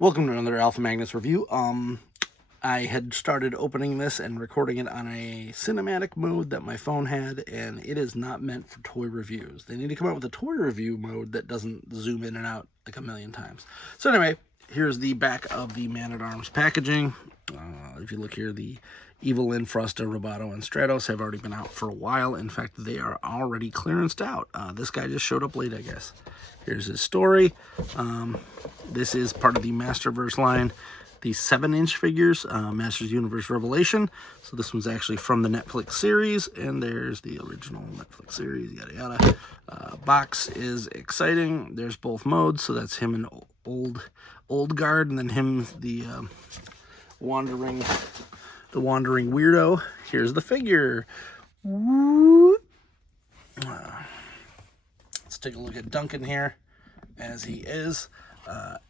Welcome to another Alpha Magnus review. I had started opening this and recording it on a cinematic mode that my phone had, and it is not meant for toy reviews. They need to come out with a toy review mode that doesn't zoom in and out like a million times. So anyway, here's the back of the Man-at-Arms packaging. If you look here, the Evelyn, Frusta, Roboto, and Stratos have already been out for a while. In fact, they are already clearanced out. This guy just showed up late, I guess. Here's his story. This is part of the Masterverse line, the 7-inch figures, Masters Universe Revelation. So this one's actually from the Netflix series, and there's the original Netflix series, yada yada. Box is exciting. There's both modes, so that's him and old guard, and then him, the wandering weirdo. Here's the figure. Let's take a look at Duncan here, as he is.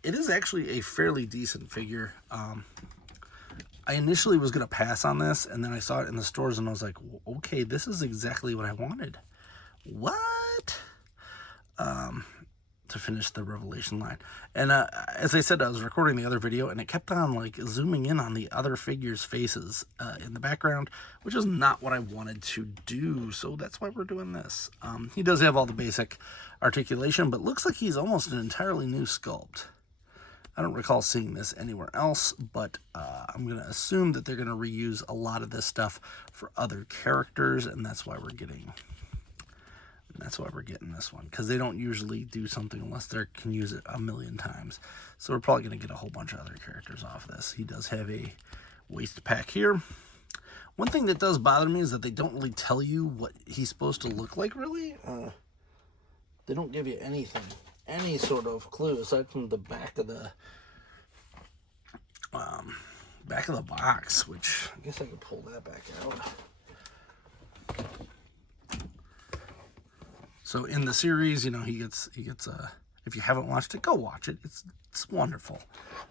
It is actually a fairly decent figure. I initially was going to pass on this, and then I saw it in the stores, and I was like, okay, this is exactly what I wanted. What? To finish the Revelation line. And as I said, I was recording the other video, and it kept on like zooming in on the other figures' faces in the background, which is not what I wanted to do. So that's why we're doing this. He does have all the basic articulation, but looks like he's almost an entirely new sculpt. I don't recall seeing this anywhere else, but I'm going to assume that they're going to reuse a lot of this stuff for other characters, and that's why we're getting this one, because they don't usually do something unless they can use it a million times. So we're probably going to get a whole bunch of other characters off this. He does have a waist pack here. One thing that does bother me is that they don't really tell you what he's supposed to look like, really. They don't give you anything, any sort of clue, aside from the back of the box, which I guess I could pull that back out. So in the series, you know, he gets if you haven't watched it, go watch it. It's wonderful.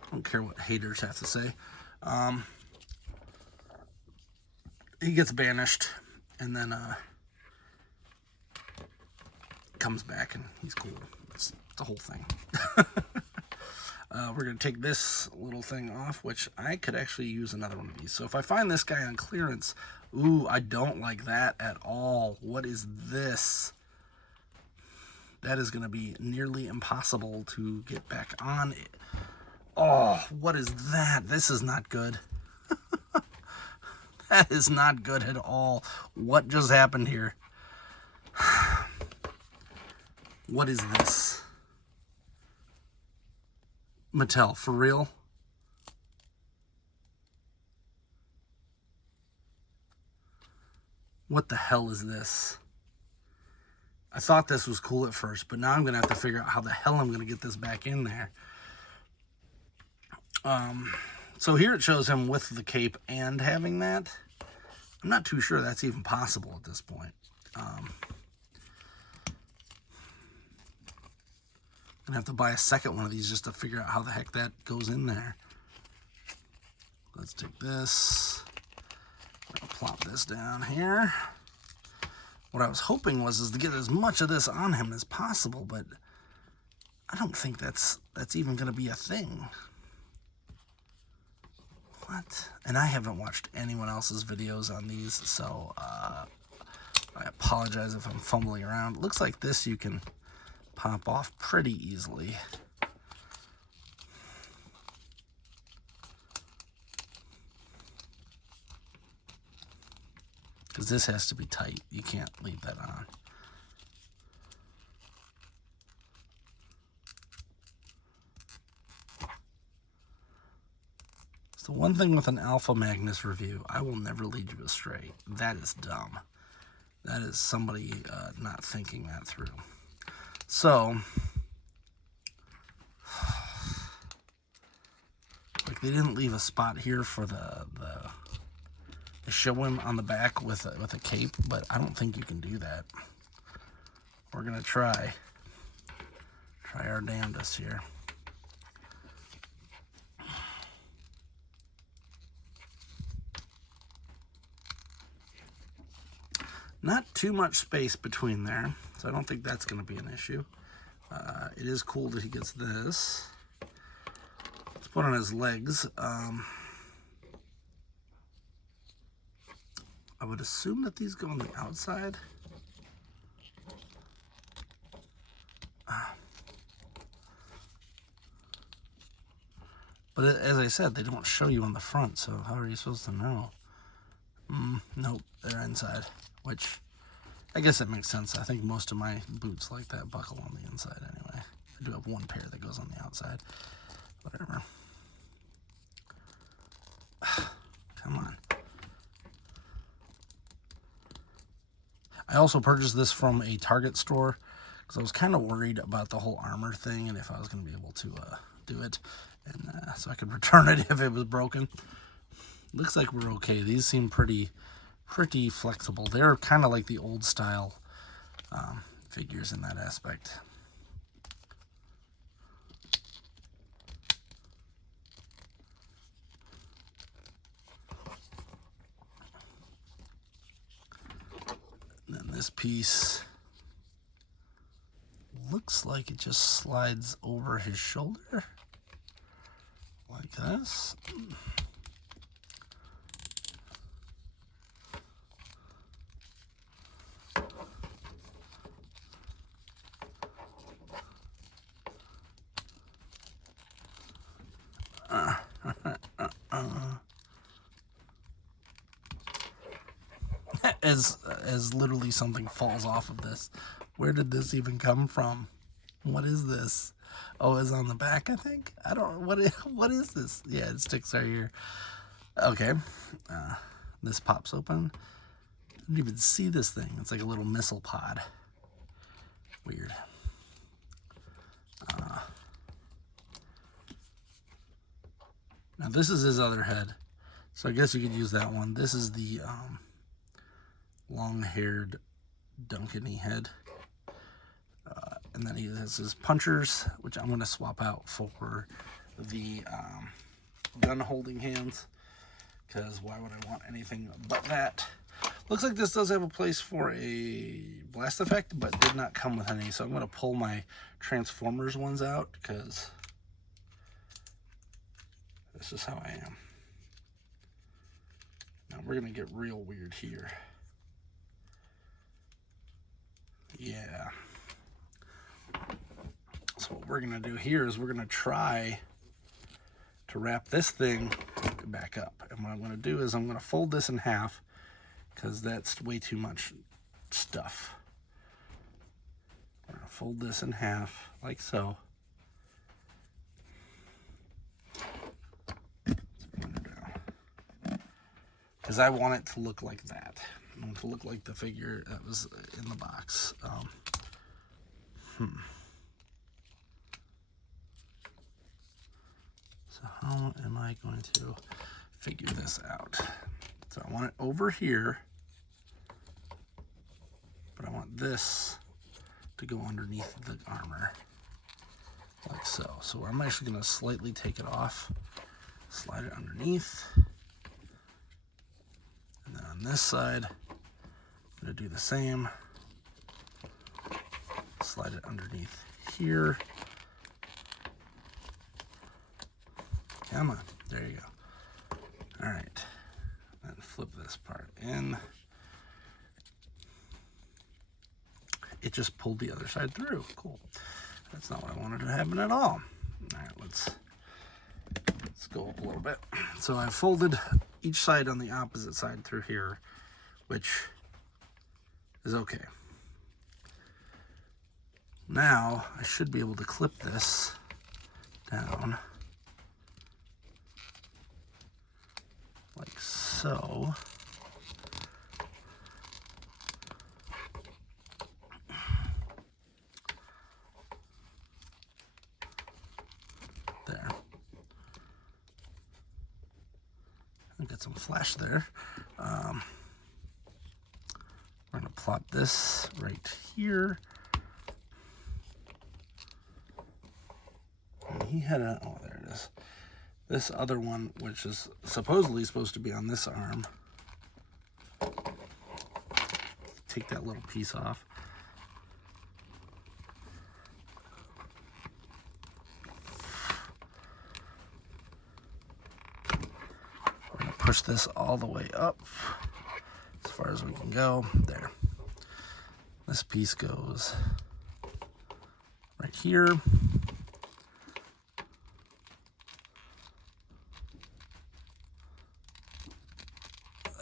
I don't care what haters have to say. He gets banished, and then comes back, and he's cool. It's the whole thing. We're going to take this little thing off, which I could actually use another one of these. So if I find this guy on clearance, ooh, I don't like that at all. What is this? That is going to be nearly impossible to get back on. Oh, what is that? This is not good. That is not good at all. What just happened here? What is this? Mattel, for real? What the hell is this? I thought this was cool at first, but now I'm going to have to figure out how the hell I'm going to get this back in there. So here it shows him with the cape and having that. I'm not too sure that's even possible at this point. I'm going to have to buy a second one of these just to figure out how the heck that goes in there. Let's take this. I'll plop this down here. What I was hoping was to get as much of this on him as possible, but I don't think that's even going to be a thing. What? And I haven't watched anyone else's videos on these, so I apologize if I'm fumbling around. It looks like this you can pop off pretty easily. Because this has to be tight. You can't leave that on. So one thing with an Alpha Magnus review, I will never lead you astray. That is dumb. That is somebody not thinking that through. So, like, they didn't leave a spot here for the show him on the back with a cape, but I don't think you can do that. We're gonna try our damnedest here. Not too much space between there, so I don't think that's going to be an issue. It is cool that he gets this. Let's put on his legs. I would assume that these go on the outside. But as I said, they don't show you on the front, so how are you supposed to know? Nope, they're inside, which I guess that makes sense. I think most of my boots like that buckle on the inside anyway. I do have one pair that goes on the outside. Whatever. Come on. I also purchased this from a Target store because I was kind of worried about the whole armor thing and if I was going to be able to do it. And so I could return it if it was broken. Looks like we're okay. These seem pretty flexible. They're kind of like the old style figures in that aspect. And then this piece looks like it just slides over his shoulder like this. As literally something falls off of this. Where did this even come from? What is this? Oh, it's on the back, I think. I don't. What is this? Yeah, it sticks right here. Okay, this pops open. I didn't even see this thing. It's like a little missile pod. Weird. Now this is his other head, so I guess you could use that one. This is the long-haired Duncan-y head. And then he has his punchers, which I'm going to swap out for the gun-holding hands, because why would I want anything but that? Looks like this does have a place for a blast effect, but did not come with any, so I'm going to pull my Transformers ones out, because this is how I am. Now we're going to get real weird here. Yeah. So what we're going to do here is we're going to try to wrap this thing back up. And what I'm going to do is I'm going to fold this in half because that's way too much stuff. We're going to fold this in half like so. Because I want it to look like that. I want it to look like the figure that was in the box. So how am I going to figure this out? So I want it over here, but I want this to go underneath the armor, like so. So I'm actually going to slightly take it off, slide it underneath, and then on this side, I'm going to do the same, slide it underneath here. Come on, there you go. All right, and flip this part in. It just pulled the other side through. Cool. That's not what I wanted to happen at all. All right, let's go up a little bit. So I folded each side on the opposite side through here, which is okay. Now I should be able to clip this down like so. There. I'll get some flash there. We're going to plop this right here. And he had a, oh, there it is. This other one, which is supposedly supposed to be on this arm. Take that little piece off. push this all the way up as far as we can go. There. This piece goes right here.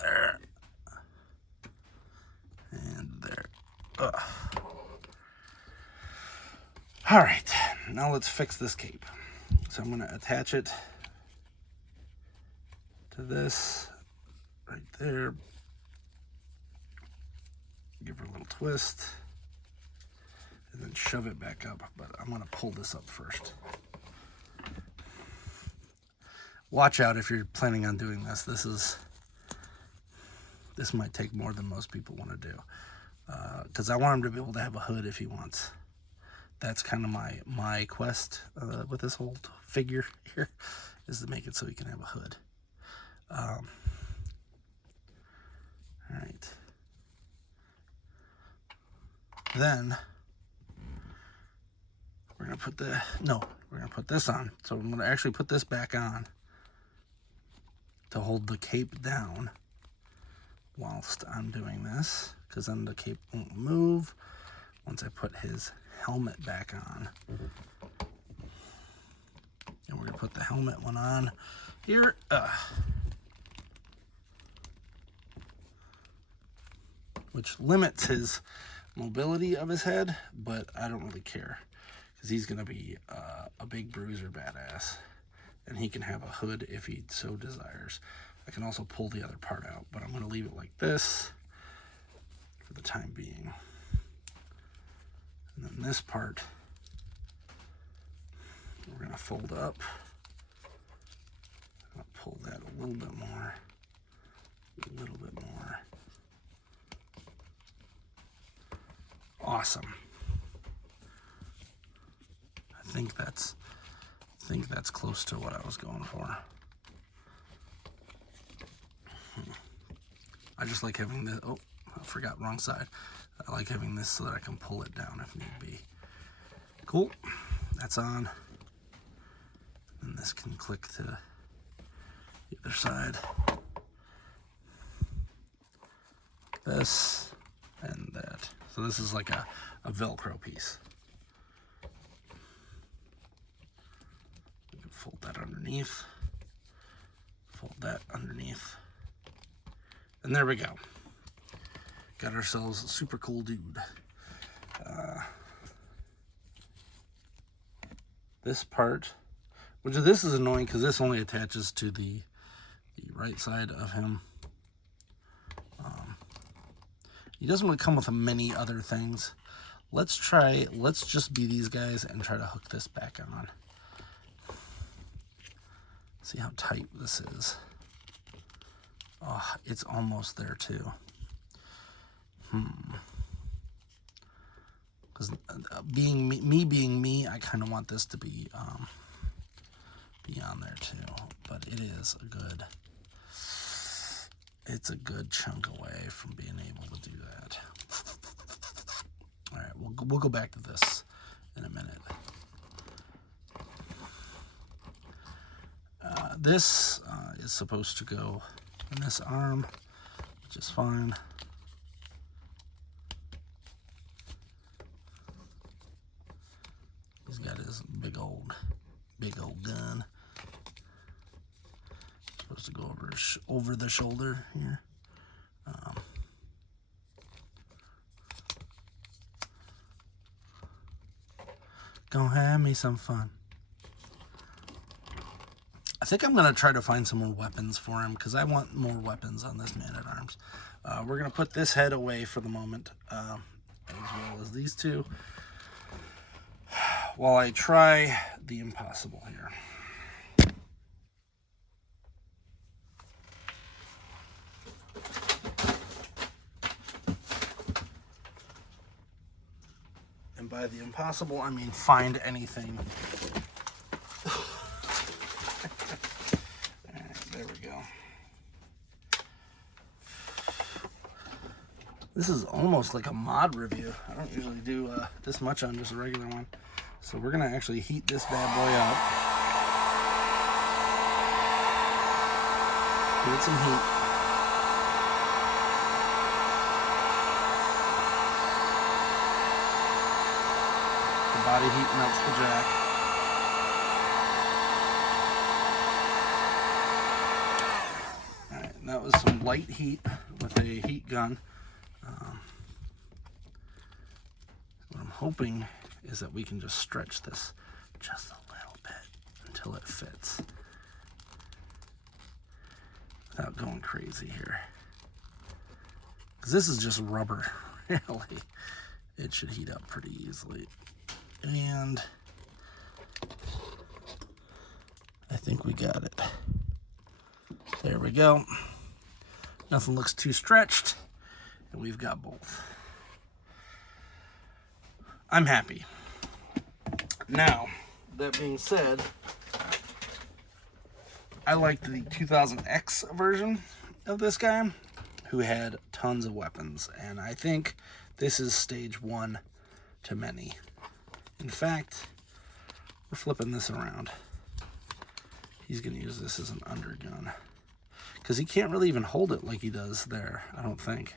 There. And there. Ugh. All right, now let's fix this cape. So I'm going to attach it to this right there. Give her a little twist and then shove it back up. But I'm going to pull this up first. Watch out if you're planning on doing this. This might take more than most people want to do. Because I want him to be able to have a hood if he wants. That's kind of my quest with this whole figure here, is to make it so he can have a hood. All right. Then we're gonna put this on. So I'm gonna actually put this back on to hold the cape down whilst I'm doing this, because then the cape won't move once I put his helmet back on. And we're gonna put the helmet one on here. Which limits his mobility of his head, but I don't really care, because he's gonna be a big bruiser badass, and he can have a hood if he so desires. I can also pull the other part out, but I'm gonna leave it like this for the time being. And then this part, we're going to fold up. I'll pull that a little bit more. A little bit more. Awesome. I think that's close to what I was going for. I just like having this. Oh, I forgot, wrong side. I like having this so that I can pull it down if need be. Cool. That's on. And this can click to the other side. This and that. So this is like a Velcro piece. We can fold that underneath. Fold that underneath. And there we go. Got ourselves a super cool dude. This part, which this is annoying because this only attaches to the right side of him. He doesn't really come with many other things. Let's just be these guys and try to hook this back on. See how tight this is. Oh, it's almost there too. Because being me, I kind of want this to be on there too. But it is it's a good chunk away from being able to do that. All right, we'll go back to this in a minute. This is supposed to go in this arm, which is fine. He's got his big old gun. Supposed to go over the shoulder here. Gonna have me some fun. I think I'm gonna try to find some more weapons for him, because I want more weapons on this man-at-arms. We're gonna put this head away for the moment, as well as these two, while I try the impossible here. And by the impossible, I mean find anything. Alright, there we go. This is almost like a mod review. I don't usually do this much on just a regular one. So we're going to actually heat this bad boy Give it some heat. The body heat melts the jack. Alright, and that was some light heat with a heat gun. What I'm hoping is that we can just stretch this just a little bit until it fits without going crazy here. Because this is just rubber, really. It should heat up pretty easily. And I think we got it. There we go. Nothing looks too stretched, and we've got both. I'm happy. Now, that being said, I liked the 2000X version of this guy, who had tons of weapons, and I think this is stage 1 to many. In fact, we're flipping this around. He's going to use this as an undergun, because he can't really even hold it like he does there, I don't think.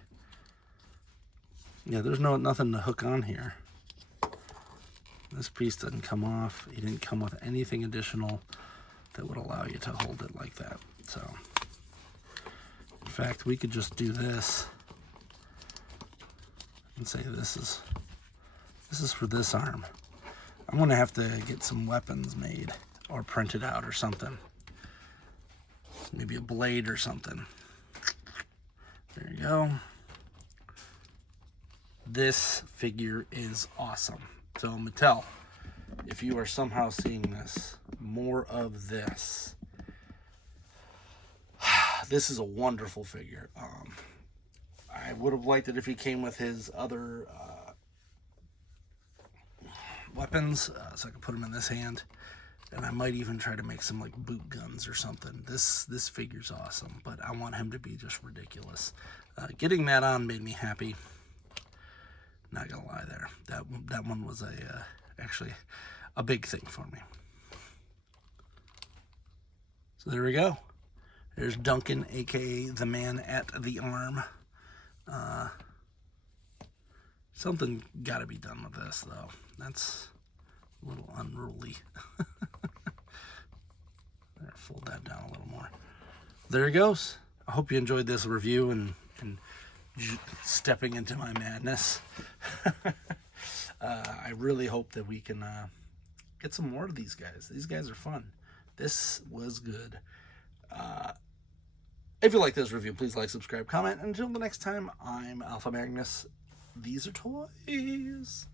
Yeah, there's nothing to hook on here. This piece doesn't come off. He didn't come with anything additional that would allow you to hold it like that. So, in fact, we could just do this and say this is for this arm. I'm gonna have to get some weapons made or printed out or something. Maybe a blade or something. There you go. This figure is awesome. So Mattel, if you are somehow seeing this, more of this. This is a wonderful figure. I would have liked it if he came with his other weapons, so I could put him in this hand. And I might even try to make some like boot guns or something. This figure's awesome, but I want him to be just ridiculous. Getting that on made me happy. Not gonna lie there. That one was actually a big thing for me. So there we go. There's Duncan, aka the man at the arm. Something gotta be done with this though. That's a little unruly. There, fold that down a little more. There it goes. I hope you enjoyed this review and stepping into my madness. I really hope that we can get some more of these guys. These guys are fun. This was good. If you like this review, please like, subscribe, comment. Until the next time, I'm Alpha Magnus. These are toys.